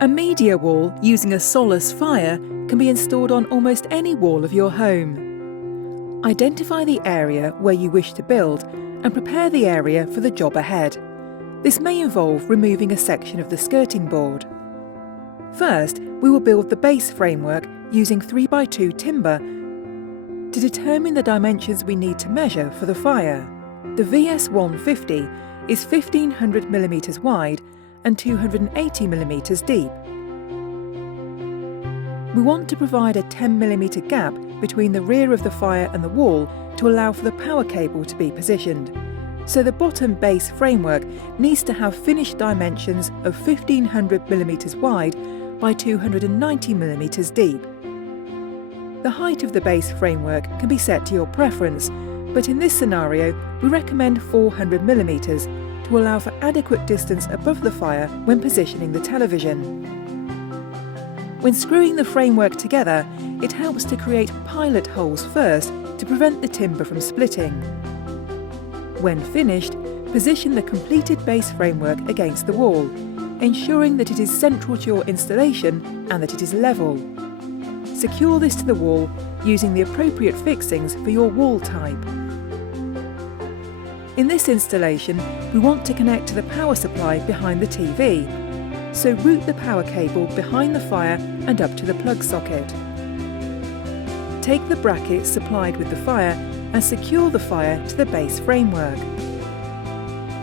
A media wall using a Solus Fire can be installed on almost any wall of your home. Identify the area where you wish to build and prepare the area for the job ahead. This may involve removing a section of the skirting board. First, we will build the base framework using 3x2 timber to determine the dimensions we need to measure for the fire. The VS150 is 1500mm wide and 280mm deep. We want to provide a 10mm gap between the rear of the fire and the wall to allow for the power cable to be positioned. So the bottom base framework needs to have finished dimensions of 1500mm wide by 290mm deep. The height of the base framework can be set to your preference, but in this scenario we recommend 400mm to allow for adequate distance above the fire when positioning the television. When screwing the framework together, it helps to create pilot holes first to prevent the timber from splitting. When finished, position the completed base framework against the wall, ensuring that it is central to your installation and that it is level. Secure this to the wall using the appropriate fixings for your wall type. In this installation, we want to connect to the power supply behind the TV, so route the power cable behind the fire and up to the plug socket. Take the brackets supplied with the fire and secure the fire to the base framework.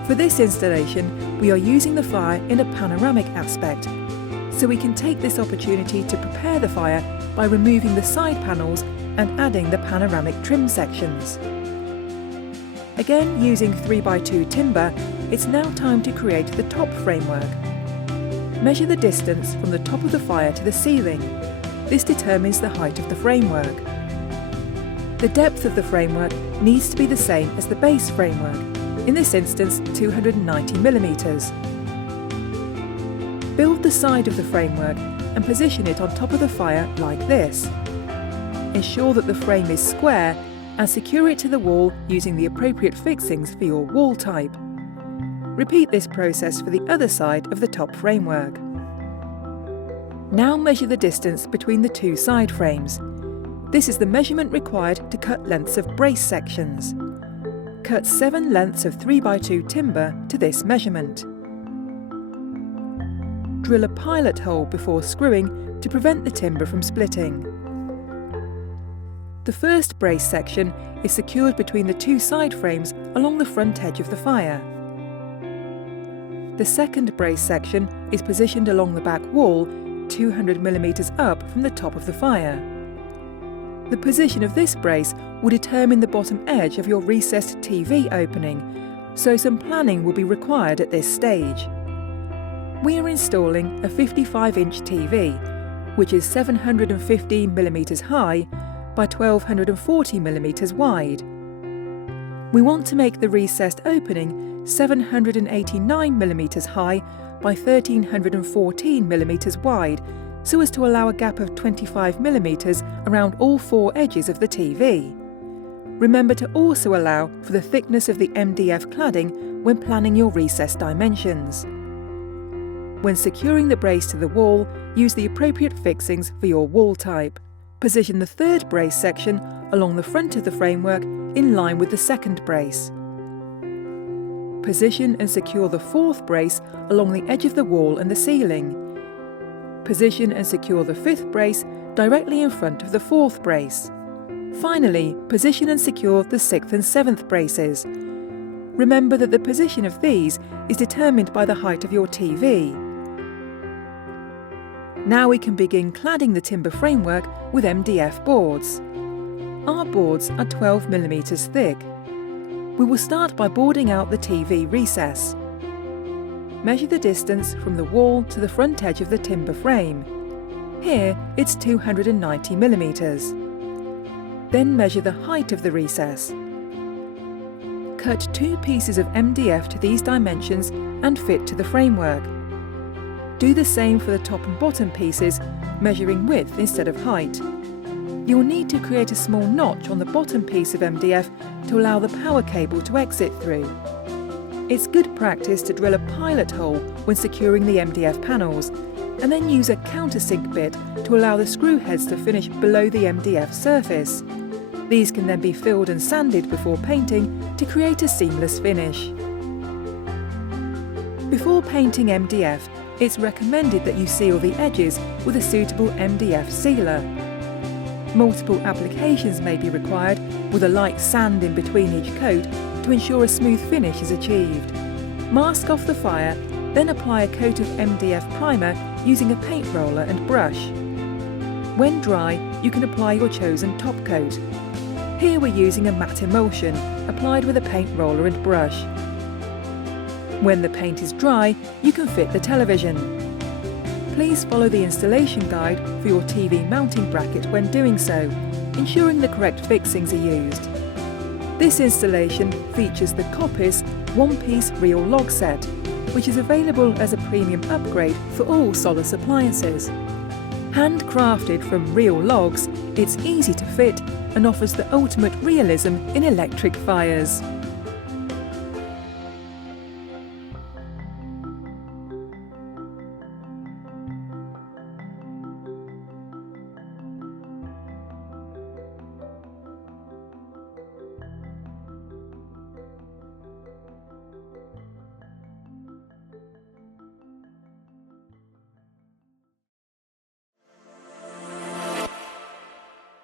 For this installation, we are using the fire in a panoramic aspect, so we can take this opportunity to prepare the fire by removing the side panels and adding the panoramic trim sections. Again, using 3x2 timber, it's now time to create the top framework. Measure the distance from the top of the fire to the ceiling. This determines the height of the framework. The depth of the framework needs to be the same as the base framework, in this instance 290mm. Build the side of the framework and position it on top of the fire like this. Ensure that the frame is square and secure it to the wall using the appropriate fixings for your wall type. Repeat this process for the other side of the top framework. Now measure the distance between the two side frames. This is the measurement required to cut lengths of brace sections. Cut 7 lengths of 3x2 timber to this measurement. Drill a pilot hole before screwing to prevent the timber from splitting. The first brace section is secured between the two side frames along the front edge of the fire. The second brace section is positioned along the back wall, 200mm up from the top of the fire. The position of this brace will determine the bottom edge of your recessed TV opening, so some planning will be required at this stage. We are installing a 55-inch TV, which is 715mm high by 1240mm wide. We want to make the recessed opening 789mm high by 1314mm wide, so as to allow a gap of 25mm around all 4 edges of the TV. Remember to also allow for the thickness of the MDF cladding when planning your recessed dimensions. When securing the brace to the wall, use the appropriate fixings for your wall type. Position the third brace section along the front of the framework in line with the second brace. Position and secure the fourth brace along the edge of the wall and the ceiling. Position and secure the fifth brace directly in front of the fourth brace. Finally, position and secure the sixth and seventh braces. Remember that the position of these is determined by the height of your TV. Now we can begin cladding the timber framework with MDF boards. Our boards are 12mm thick. We will start by boarding out the TV recess. Measure the distance from the wall to the front edge of the timber frame. Here it's 290mm. Then measure the height of the recess. Cut 2 pieces of MDF to these dimensions and fit to the framework. Do the same for the top and bottom pieces, measuring width instead of height. You will need to create a small notch on the bottom piece of MDF to allow the power cable to exit through. It's good practice to drill a pilot hole when securing the MDF panels, and then use a countersink bit to allow the screw heads to finish below the MDF surface. These can then be filled and sanded before painting to create a seamless finish. Before painting MDF, it's recommended that you seal the edges with a suitable MDF sealer. Multiple applications may be required, with a light sand in between each coat to ensure a smooth finish is achieved. Mask off the fire, then apply a coat of MDF primer using a paint roller and brush. When dry, you can apply your chosen top coat. Here we're using a matte emulsion, applied with a paint roller and brush. When the paint is dry, you can fit the television. Please follow the installation guide for your TV mounting bracket when doing so, ensuring the correct fixings are used. This installation features the Coppice one-piece reel log set, which is available as a premium upgrade for all Solus appliances. Handcrafted from real logs, it's easy to fit and offers the ultimate realism in electric fires.